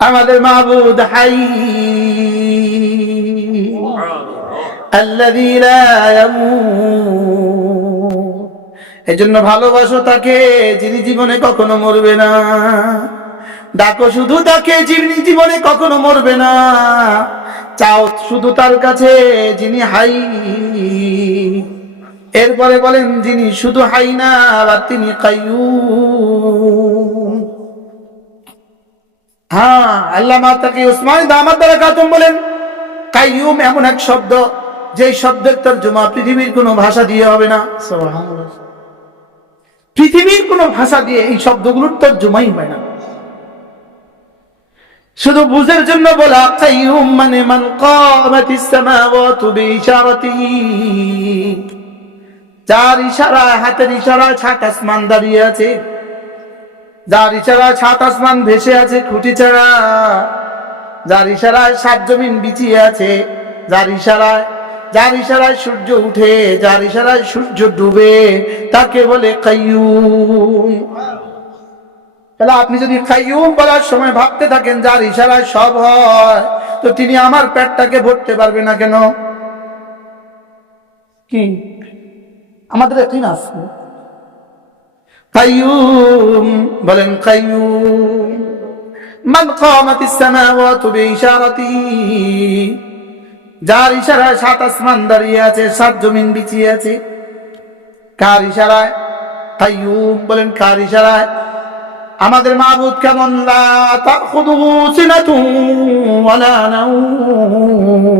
আমাদের মাবুদ হাই, আল্লাযী লা ইয়ামুত। এজন্য ভালোবাসো তাকে যিনি জীবনে কখনো মরবে না। ডাকো শুধু তাকে যিনি জীবনে কখনো মরবে না। চাও শুধু তার কাছে যিনি হাই। এরপরে বলেন যিনি শুধু হাই না, আবার তিনি কাইয়ুম। হ্যাঁ, আল্লামা তাকি উসমানী দামাত বারাকাতুহু বলেন, কাইয়ুম এমন এক শব্দ যে শব্দের তরজমা পৃথিবীর কোনো ভাষা দিয়ে হবে না। সুবহানাল্লাহ। পৃথিবীর কোনো ভাষা দিয়ে এই শব্দগুলোর তরজমাই হয় না। শুধু বুঝার জন্য বলা, কাইয়ুম মানে মান কামাতিস সামাওয়াতু বিইশারাতিহি, যার ইশারায়, হাতের ইশারায় সাত আসমান দাঁড়িয়ে আছে, যার ইশারায় সাত আসমান ভেসে আছে খুঁটি ছাড়া, যার ইশারায় সাত জমিন বিছিয়ে আছে, যার ইশারায় সূর্য উঠে, যার ইশারায় সূর্য ডুবে, তাকে বলে কাইয়ুম। তাহলে আপনি যদি কাইয়ুম বলার সময় ভাবতে থাকেন যার ইশারায় সব হয়, তো তিনি আমার পেটটাকে ভরতে পারবে না কেন? কি আমাদের ইয়াকিন আছে? কাইয়ুম বলেন, কাইয়ুম মান কামাতিস সামাওয়াতু বিইশারাতিহি, যার ইশারায় সাত আসমান দাঁড়িয়ে আছে, সাত জমিন বিছিয়ে আছে। কার ইশারায়? কাইয়ুম বলেন, কার ইশারায়? আমাদের মাবুদ কেমন? লা তাখুযুহু সিনাতুন ওয়ালা নাওম।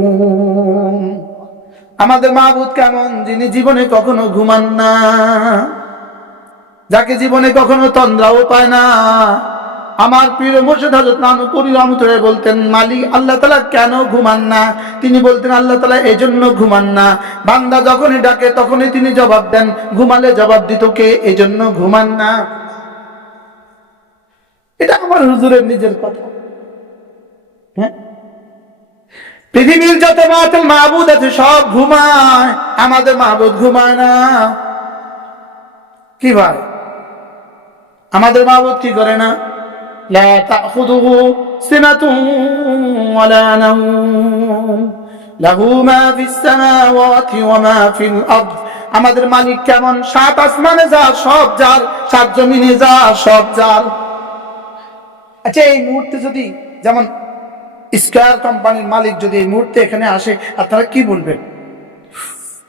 আমাদের মাবুদ কেমন? যিনি জীবনে কখনো ঘুমান না, যাকে জীবনে কখনো তন্দ্রাও পায় না। আমার প্রিয় মুর্শিদ হযরত নানুপুরী রহমতুল্লাহ বলতেন, মালিক আল্লাহ তাআলা কেন ঘুমান না? তিনি বলতেন, আল্লাহ তাআলা এজন্য ঘুমান না, বান্দা যখনই ডাকে তখনই তিনি জবাব দেন, ঘুমালে জবাব দিত কে? এজন্য ঘুমান না। এটা আমার হুজুরের নিজের কথা। হ্যাঁ, পৃথিবীর যত মাবুদ আছে সব ঘুমায়, আমাদের মাবুদ ঘুমায় না। কি ভাই, আমাদের মাবুদ কি করে না? লা তাখুযুহু সিনাতুন ওয়ালা নাওম লাহু মা ফিস সামাওয়াতি ওয়া মা ফিল আরদ। আমাদের মালিক কেমন? সাত আসমানে যা সব যার, সাত জমিনে যা সব যার। আচ্ছা, এই মুহূর্তে যদি যেমন স্কয়ার কোম্পানির মালিক যদি এই মুহূর্তে এখানে আসে, আপনারা কি বলবেন?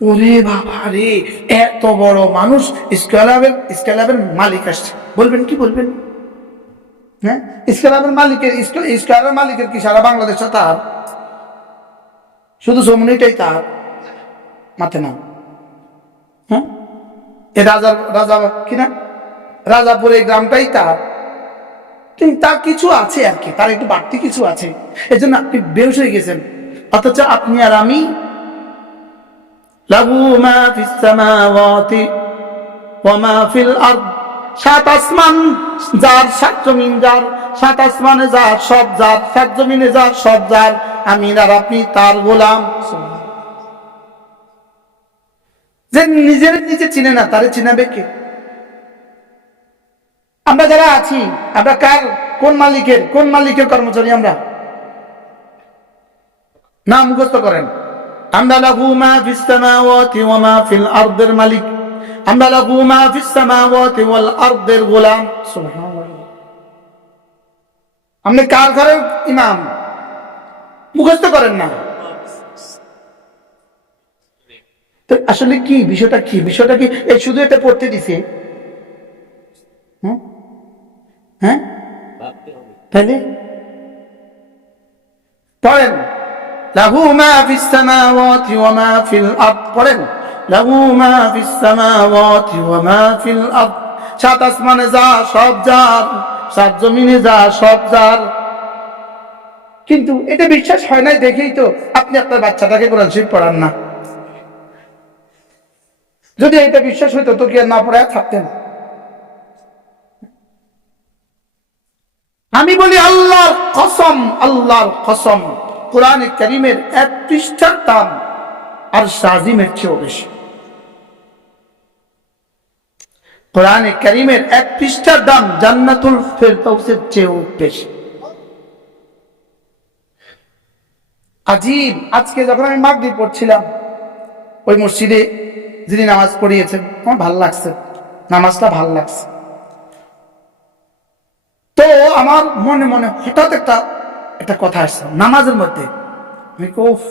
ওরে বাবা রে, এত বড় মানুষ, স্কয়ারের মালিক আসছে, বলবেন কি বলবেন? হ্যাঁ, স্কয়ারের মালিকের কি সারা বাংলাদেশে তার? শুধু জমিটাই তার? মাথে না? হ্যাঁ, এ রাজা কিনা রাজাপুর এই গ্রামটাই তার। তার কিছু আছে আর কি, তার একটু বাড়তি কিছু আছে, এই জন্য আপনি বেহুশ হয়ে গেছেন। অথচ আপনি আর আমি, লাহু মা ফিস সামাওয়াতি ওয়া মা ফিল আরদ, সাত আসমান যার, সাত জমিন যার, সাত আসমানে যার সব যার, সাত জমিনে যার সব যার, আমি আর আপনি তার গোলাম। যে নিজের নিজে চিনে না, তারে চিনাবে কে? আমরা যারা আছি, আমরা কার, কোন মালিকের কর্মচারী? আমরা না মুখস্থ করেন। আমরা লাহু মা ফিস সামাওয়াতি ওয়া মা ফিল আরদের মালিক, আমরা লাহু মা ফিস সামাওয়াতি ওয়াল আরদের গোলাম। সুবহানাল্লাহ। আপনি কার ঘরের ইমাম? মুখস্থ করেন না। তো আসলে কি বিষয়টা, কি এই শুধু এটা পড়তে দিছে? হ্যাঁ হ্যাঁ, তাহলে পড়েন, লাহু মা ফিস সামাওয়াতি ওয়া মা ফিল আরদ, পড়েন লাহু মা ফিস সামাওয়াতি ওয়া মা ফিল আরদ, সাত আসমানে যা সব যার, সাত জমিনে যা সব যার। কিন্তু এটা বিশ্বাস হয় নাই দেখেই তো আপনি আপনার বাচ্চাটাকে কোরআন শরীফ পড়ান না। যদি এটা বিশ্বাস হইতো তো কি আর না পড়ায় থাকতেন? আমি বলি আল্লাহর কসম, কোরআনে কারীমের এক পৃষ্ঠার দাম আরশ আজিমের চেয়েও বেশি। কোরআনে কারীমের এক পৃষ্ঠার দাম জান্নাতুল ফেরদাউসের চেয়েও বেশি। আজীব। আজকে যখন আমি মাগরিব পড়ছিলাম ওই মসজিদে যিনি নামাজ পড়িয়েছেন, আমার ভাল লাগছে, নামাজটা ভাল লাগছে। তো আমার মনে মনে হঠাৎ একটা কথা আসছে নামাজের মধ্যে। আমি কফ,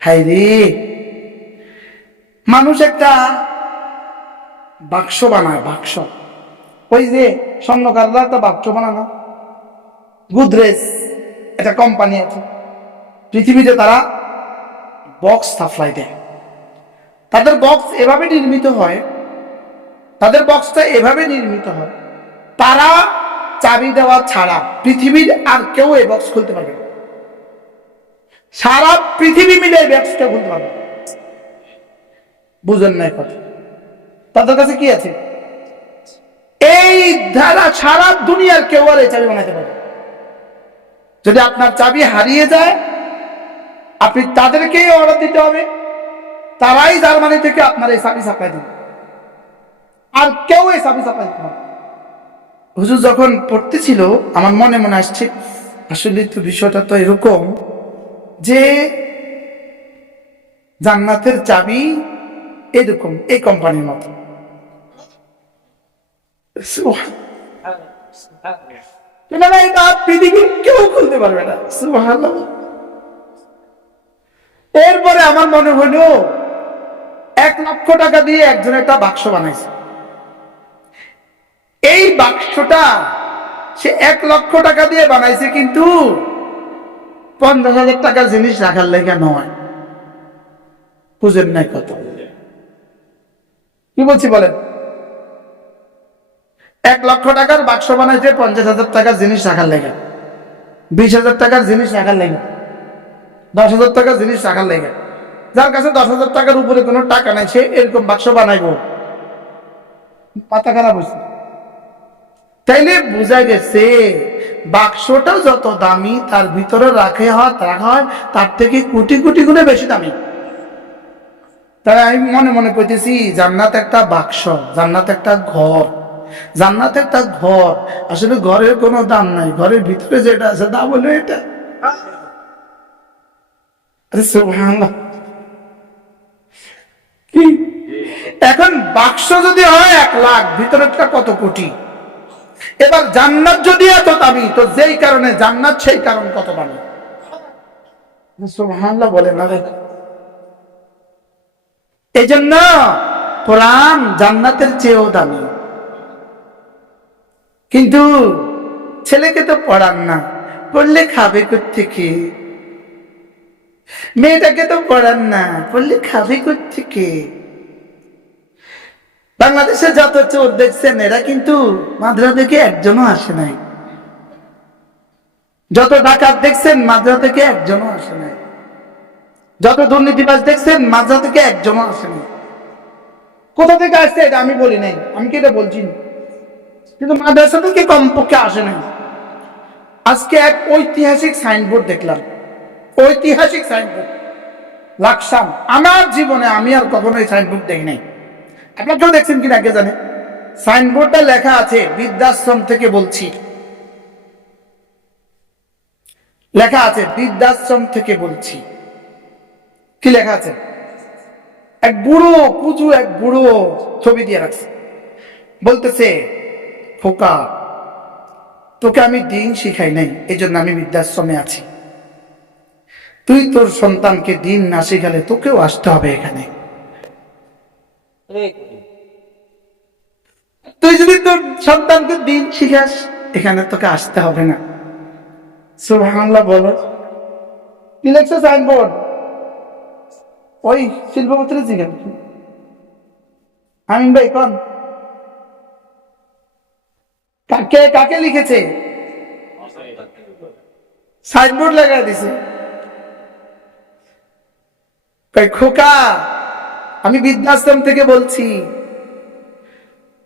হাই রে, মানুষ একটা বাক্স বানায়, বাক্স। ওই যে স্বর্ণকাররা একটা বাক্স বানানো, গুদরেজ একটা কোম্পানি আছে পৃথিবীতে, তারা বক্স সাপ্লাই দেয়। তাদের বক্স এভাবে নির্মিত হয়, তাদের বক্সটা এভাবে নির্মিত হয়, তারা চাবি দেওয়া ছাড়া পৃথিবীর আর কেউ এই বক্স খুলতে পারবে না। সারা পৃথিবী মিলে এই বক্সটা খুলতে পারবে। বুঝেন নাই কথা? তাদের কাছে কি আছে? এই ধারা সারা দুনিয়ার কেউ আর এই চাবি বানাইতে পারবে। যদি আপনার চাবি হারিয়ে যায়, আপনি তাদেরকেই অর্ডার দিতে হবে, তারাই জার্মানি থেকে আপনার এই চাবি সাপ্লাই দেবে, আর কেউ এই চাবি সাপ্লাই দিতে পারবে। হুজুর যখন পড়তেছিল আমার মনে মনে আসছে, আসলে তো বিষয়টা তো এরকম যে জান্নাতের চাবি এরকম, এই কোম্পানির মতো। এটা পৃথিবীর কেউ খুলতে পারবে না। সুবহানাল্লাহ। এরপরে আমার মনে হলো 1,00,000 টাকা দিয়ে একজন একটা বাক্স বানাইছে। এই বাক্সটা সে 1,00,000 টাকা দিয়ে বানাইছে, কিন্তু 50,000 টাকার জিনিস রাখার লেগে নয়। বুঝেন নাই কত? কি বলছি বলেন? 1,00,000 টাকার বাক্স বানাইছে 50,000 টাকার জিনিস রাখার লেগে, 20,000 টাকার জিনিস রাখার লেগে, 10,000 টাকার জিনিস রাখার লেগে। যার কাছে 10,000 টাকার উপরে কোনো টাকা নাই সে এরকম বাক্স বানাইবো? মাথা খারাপ হয়েছে। তাইলে বোঝা গেছে বাক্সটা যত দামি তার ভিতরে রাখা হয় তার থেকে কোটি কোটি গুণে বেশি দামি। তাই আমি মনে মনে কইতেছি জান্নাত একটা বাক্স, জান্নাত একটা ঘর, জান্নাত একটা ঘর। আসলে ঘরের কোনো দাম নাই, ঘরের ভিতরে যেটা আছে দাম হলো এটা। সুবহানাল্লাহ। কি এখন বাক্স যদি হয় 1,00,000, ভিতরেরটা কত কোটি। এবার জান্নাত যদি এত দামি, তো যেই কারণে জান্নাত সেই কারণ কত দামি। সুবহানাল্লাহ বলে না? এই জন্য কোরআন জান্নাতের চেয়েও দামি। কিন্তু ছেলেকে তো পড়ান না, পড়লে খাবে কোত্থেকে? মেয়েটাকে তো পড়ান না, পড়লে খাবে কোত্থেকে? বাংলাদেশে যত চোর দেখছেন এরা কিন্তু মাদ্রাসা থেকে একজনও আসে নাই। যত ডাকাত দেখছেন মাদ্রাসা থেকে একজনও আসে নাই। যত দুর্নীতিবাজ দেখছেন মাদ্রাসা থেকে একজনও আসে নাই। কোথা থেকে আসছে এটা আমি বলি নাই, আমি কি এটা বলছি, কিন্তু মাদ্রাসা থেকে কমপক্ষে আসে নাই। আজকে এক ঐতিহাসিক সাইনবোর্ড দেখলাম, ঐতিহাসিক সাইনবোর্ড লাকসাম। আমার জীবনে আমি আর কখনো এই সাইনবোর্ড দেখি নাই। আপনার কেউ দেখছেন কিনা আগে জানে? সাইনবোর্ডটা লেখা আছে বৃদ্ধাশ্রম থেকে বলছি, লেখা আছে বৃদ্ধাশ্রম থেকে বলছি। কি লেখা আছে? এক বুড়ো কুচু, এক বুড়ো ছবি দিয়ে রাখছে, বলতেছে খোকা তোকে আমি দিন শিখাই নাই, এই জন্য আমি বৃদ্ধাশ্রমে আছি। তুই তোর সন্তানকে দিন না শিখালে তোকেও আসতে হবে এখানে। তুই যদি তোর সন্তানকে দিন শিখাস এখানে তোকে আসতে হবে না। সুবহানাল্লাহ বলো। কি লেখছে সাইনবোর্ড? ওই শিল্পপত্রে জিজ্ঞেস আমিন ভাই কোন কাকে কাকে লিখেছে? সাইনবোর্ড লাগাই দিছে, খোকা আমি বৃদ্ধাশ্রম থেকে বলছি,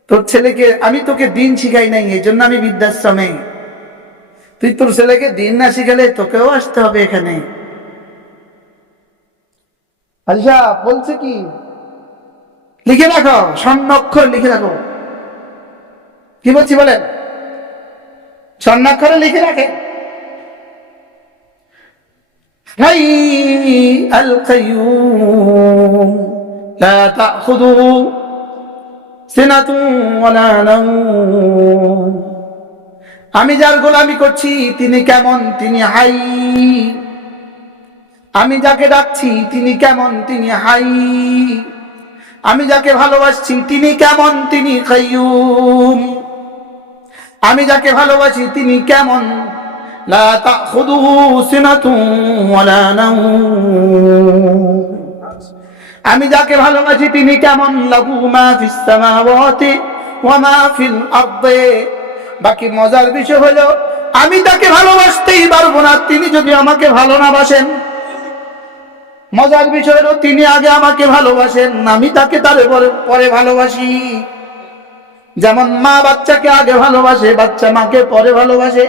তোর ছেলেকে আমি তোকে দিন শিখাই নাই এই জন্য আমি বৃদ্ধাশ্রমে। তুই তোর ছেলেকে দিন না শিখালে তোকেও আসতে হবে এখানে। আলিশা বলছে কি লিখে রাখো, স্বর্ণাক্ষর লিখে রাখো। কি বলছি বলেন? স্বর্ণাক্ষরে লিখে রাখে। হাই আল কাইয়ুম লা তাখুযুহু সিনাতুন ওয়ালা নাওম। আমি যার গোলামি করছি তিনি কেমন, তিনি হাই। আমি যাকে ডাকছি তিনি কেমন, তিনি হাই। আমি যাকে ভালোবাসছি তিনি কেমন, তিনি কাইয়ুম। আমি যাকে ভালোবাসি তিনি কেমন, লা তাখুযুহু সিনাতুন ওয়ালা নাওম। আমি যাকে ভালোবাসি তিনি কেমন, লাহু মা ফিস সামাওয়াতি ওয়া মা ফিল আরদি। বাকি মজার বিষয় হলো আমি তাকে ভালোবাসতেই পারবো না তিনি যদি আমাকে ভালো না বাসেন। মজার বিষয় হলো তিনি আগে আমাকে ভালোবাসেন, আমি তাকে পরে ভালোবাসি। যেমন মা বাচ্চাকে আগে ভালোবাসে, বাচ্চা মাকে পরে ভালোবাসে।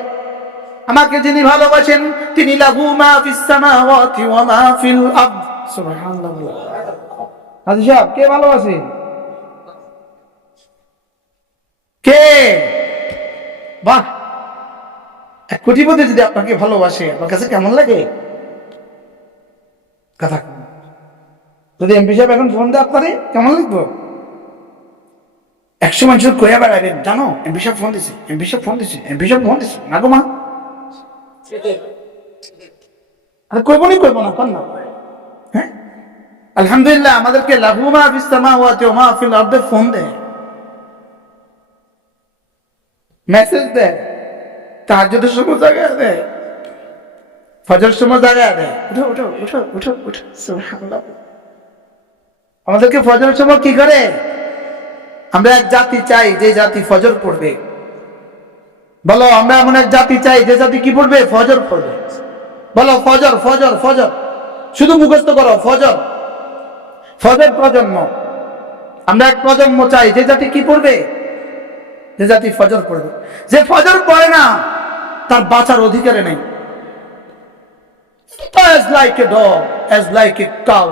আমাকে যিনি ভালোবাসেন তিনি লাহু মা ফিস সামাওয়াতি ওয়া মা ফিল আরদ। সুবহানাল্লাহ। হাজী সাহেব, কে ভালোবাসে? কে? বাহ, এক কোটিপতি যদি আপনাকে ভালোবাসে আপনার কাছে কেমন লাগে? কথা যদি এমপি সাহেব এখন ফোন দেয় আপনারে কেমন লাগবে? 100 মানুষের কয়া বেড়াবেন, জানো এমপি সাহেব ফোন দিছে, এমপি সাহেব ফোন দিছে, এমপি সাহেব ফোন দিছে। না গো মা, আরে কইব না কোন না। হ্যাঁ, আলহামদুলিল্লাহ আমাদেরকে লাহু মা ফিস সামাওয়াতি ওয়া মা ফিল আরদি ফোন দেয়, মেসেজ দেয়, তাহাজ্জুদের সময় জাগায় দেয়, ফজর সময় জাগায় দেয়, উঠো উঠো উঠো উঠো উঠো। সুবহানাল্লাহ। আমাদেরকে ফজরের সময় কি করে? আমরা এক জাতি চাই যে জাতি ফজর পড়বে। বলো, আমরা এমন এক জাতি চাই যে জাতি কি পড়বে? ফজর পড়বে। বলো ফজর ফজর ফজর, শুধু মুখস্থ করো ফজর। ফজর প্রজন্ম, আমরা এক প্রজন্ম চাই যে জাতি কি পড়বে? যে জাতি ফজর পড়বে। যে ফজর পড়ে না তার বাঁচার অধিকারে নেই। As like a dog, as like a cow,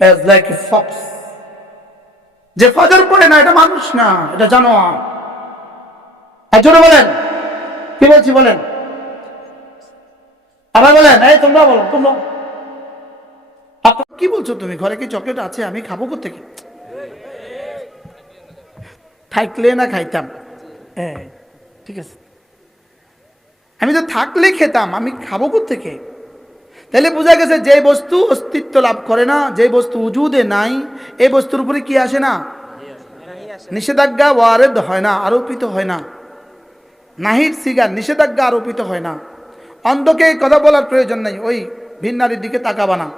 as like a fox. যে ফজর পড়ে না এটা মানুষ না, এটা জানোয়ার। একজন বলেন, কি বলছি বলেন, আবার বলেন, এই তোমরা বলো, তোমরা কি বলছো? তুমি ঘরে কি চকলেট আছে? আমি খাবো কোত্থেকে? থাকলে না খাইতাম। ঠিক আছে, আমি তো থাকলে খেতাম, আমি খাবো কোত্থেকে? তাহলে বোঝা গেছে যে বস্তু অস্তিত্ব লাভ করে না, যে বস্তু উজুদে নাই, এই বস্তুর উপরে কি আসে না? নিষেধাজ্ঞা ওয়ারেদ হয় না, আরোপিত হয় না। নাহির সিগার নিষেধাজ্ঞা আরোপিত হয় না। অন্ধকে কথা বলার প্রয়োজন নাই, ওই ভিন্নারীর দিকে তাকাবা না।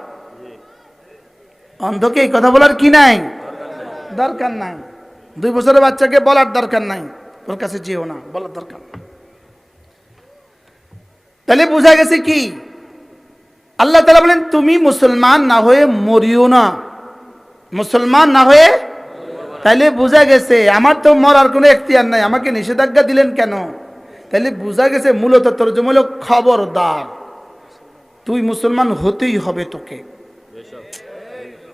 অন্ধকে কথা বলার কি নাই? দরকার নাই। 2 বছরের বাচ্চাকে বলার দরকার নাই, ওর কাছে যেও না, বলার দরকার। তাহলে বোঝা গেছে কি? আল্লাহ তাআলা বলেন তুমি মুসলমান না হয়ে মরিও না, মুসলমান না হয়ে। তাহলে বোঝা গেছে আমার তো মরার কোনো এখতিয়ার নাই, আমাকে নিষেধাজ্ঞা দিলেন কেন? তাহলে বোঝা গেছে মূলত তরজমা হলো খবরদার, তুই মুসলমান হতেই হবে,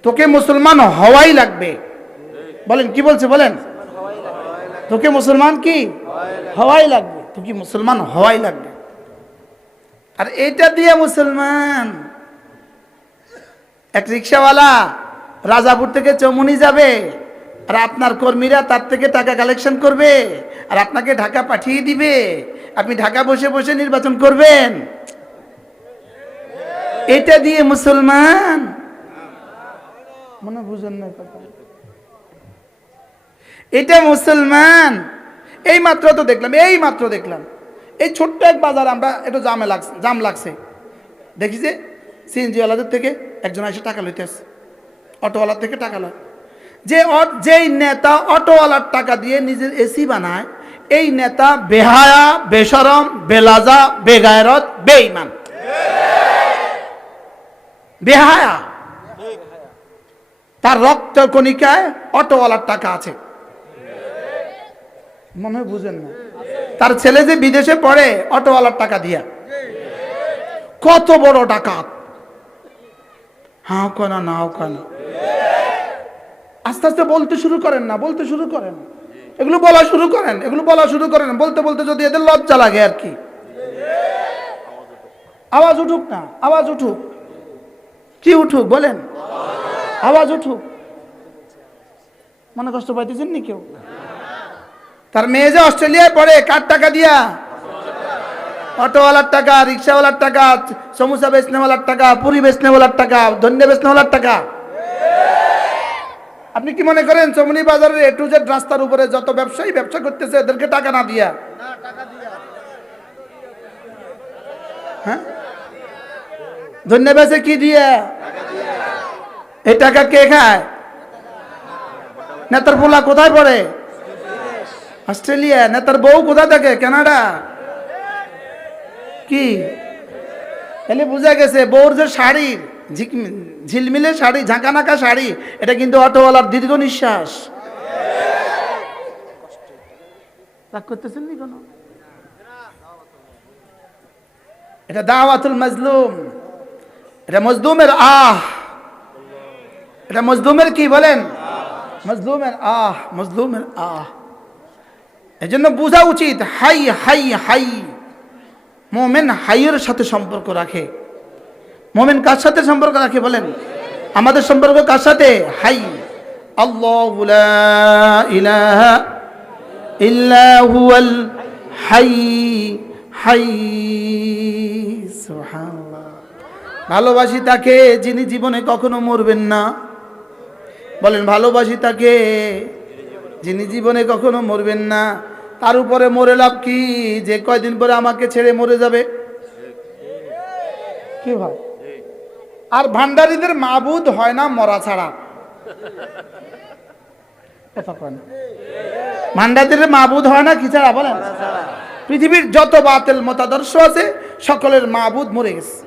তোকে মুসলমান হওয়াই লাগবে। বলেন কি বলছে? বলেন, তোকে মুসলমান কি হওয়াই লাগবে, তোকে মুসলমান হওয়াই লাগবে। আর এটা দিয়ে মুসলমান, এক রিক্সাওয়ালা রাজাপুর থেকে চৌমুনি যাবে, আর আপনার কর্মীরা তার থেকে টাকা কালেকশন করবে, আর আপনাকে ঢাকা পাঠিয়ে দিবে, আপনি ঢাকা বসে বসে নির্বাচন করবেন। এটা দিয়ে মুসলমান? মনে বুঝেন না কথা। এটা মুসলমান? এই মাত্র দেখলাম এই ছোট্ট এক বাজার, আমরা একটু জাম লাগছে, দেখি যে সিএনজিওয়ালাদের থেকে একজন এসে টাকা লইতে আসছে, অটোওয়ালার থেকে টাকা লয়। যেই নেতা অটোওয়ালার টাকা দিয়ে নিজের এসি বানায়, এই নেতা বেহায়া, বেশরম, বেলাজা, বেগায়রত, বেঈমান, বেহায়া। তার রক্ত কণিকায় অটোওয়ালার টাকা আছে, মনে হয় বুঝেন না। তার ছেলে যে বিদেশে পড়ে অটোওয়ালার টাকা দিয়া, কত বড় ডাকাত। হাও কেনা নাও কেনা, আস্তে আস্তে বলতে শুরু করেন না, এগুলো বলা শুরু করেন, বলতে বলতে যদি এদের লজ্জা লাগে আর কি। আওয়াজ উঠুক না, আওয়াজ উঠুক। কি উঠুক বলেন? আওয়াজ উঠুক। মনে কষ্ট পাইতেছেন নি কেউ? তার মেয়ে যে অস্ট্রেলিয়ায় পড়ে, কার টাকা দিয়া? অটোওয়ালার টাকা, রিক্সাওয়ালার টাকা, সমোসা বেচনেওয়ালার টাকা, পুরি বেচনেওয়ালার টাকা, ধন্য বেচনেওয়ালার টাকা। আপনি কি মনে করেন চমনি বাজারের A to Z রাস্তার উপরে যত ব্যবসায়ী ব্যবসা করতেছে এদেরকে টাকা না দিয়া? হ্যাঁ, ধন্য বেচে কি দিয়া? এই টাকা কে খায়? নেতার পোলা কোথায় পড়ে? অস্ট্রেলিয়া। নেতার বউ কোথায় থাকে? কানাডা। কি এলে বুঝা গেছে বউর যে শাড়ি, ঝিলমিলে শাড়ি, ঝাঁকানাকা শাড়ি, এটা কিন্তু অটোওয়ালার দীর্ঘ নিঃশ্বাস। রাগ করতেছেন নি কোনো? এটা দাওয়াতুল মাজলুম, এটা মজলুমের আহ। এটা মজলুমের কি বলেন? মজলুমের আহ, মজলুমের আহ। এজন্য বোঝা উচিত হাই হাই হাই। মোমেন হাইয়ের সাথে সম্পর্ক রাখে। মোমেন কার সাথে সম্পর্ক রাখে বলেন? আমাদের সম্পর্ক কার সাথে? হাই। আল্লাহু লা ইলাহা ইল্লা হুয়াল হাই হাই। সুবহানাল্লাহ। ভালোবাসি তাকে যিনি জীবনে কখনো মরবেন না। বলেন ভালোবাসি তাকে যিনি জীবনে কখনো মরবেন না। তার উপরে মরে লাভ কি? যে কয়দিন পরে আমাকে ছেড়ে মরে যাবে। কি ভাই? আর ভান্ডারীদের মাবুদ হয় না মরা ছাড়া। ভান্ডারীদের মাবুদ হয় না কি ছাড়া বলেন? পৃথিবীর যত বাতিল মতাদর্শ আছে সকলের মাবুদ মরে গেছে।